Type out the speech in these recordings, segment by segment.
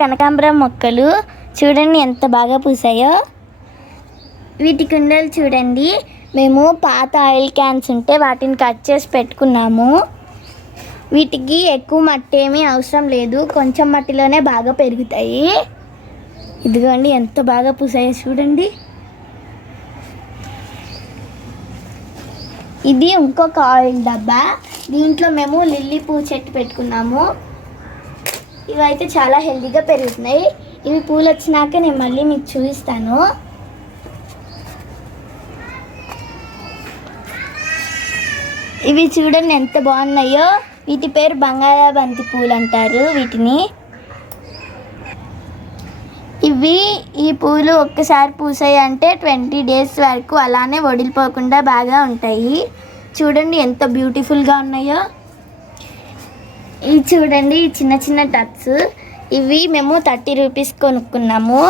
కనకాంబరం మొక్కలు చూడండి ఎంత బాగా పూసాయో. వీటి కుండలు చూడండి. మేము పాత ఆయిల్ క్యాన్స్ ఉంటే వాటిని కట్ చేసి పెట్టుకున్నాము. వీటికి ఎక్కువ మట్టి ఏమీ అవసరం లేదు. కొంచెం మట్టిలోనే బాగా పెరుగుతాయి. ఇదిగోండి ఎంత బాగా పూసాయో చూడండి. ఇది ఇంకొక ఆయిల్ డబ్బా. దీంట్లో మేము లిల్లీ పువ్వు చెట్టు పెట్టుకున్నాము. ఇవైతే చాలా హెల్తీగా పెరుగుతున్నాయి. ఇవి పూలు వచ్చినాక నేను మళ్ళీ మీకు చూపిస్తాను. ఇవి చూడండి ఎంత బాగున్నాయో. వీటి పేరు బంగాళాబంతి పూలు అంటారు వీటిని. ఇవి ఈ పూలు ఒక్కసారి పూసాయి అంటే ట్వంటీ డేస్ వరకు అలానే వడిలిపోకుండా బాగా ఉంటాయి. చూడండి ఎంత బ్యూటిఫుల్గా ఉన్నాయో. ఇవి చూడండి చిన్న చిన్న టప్స్ ఇవి మేము థర్టీ రూపీస్ కొనుక్కున్నాము.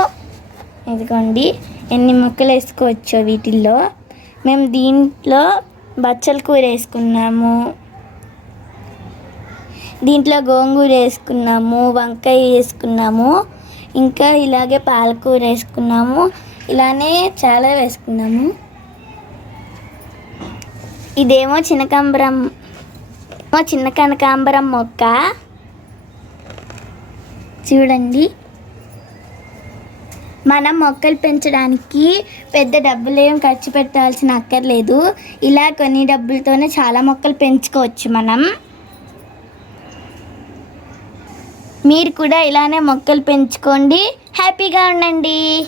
ఇదిగోండి ఎన్ని ముక్కలు వేసుకోవచ్చో వీటిల్లో. మేము దీంట్లో బచ్చల కూర వేసుకున్నాము. దీంట్లో గోంగూర వేసుకున్నాము వంకాయ వేసుకున్నాము. ఇంకా ఇలాగే పాలకూర వేసుకున్నాము. ఇలానే చాలా వేసుకున్నాము. ఇదేమో చినకాంబరం మా చిన్న కనకాంబరం మొక్క. చూడండి. మనం మొక్కలు పెంచడానికి పెద్ద డబ్బులు ఏం ఖర్చు పెట్టాల్సిన అక్కర్లేదు. ఇలా కొన్ని డబ్బులతోనే చాలా మొక్కలు పెంచుకోవచ్చు మనం. మీరు కూడా ఇలానే మొక్కలు పెంచుకోండి. హ్యాపీగా ఉండండి.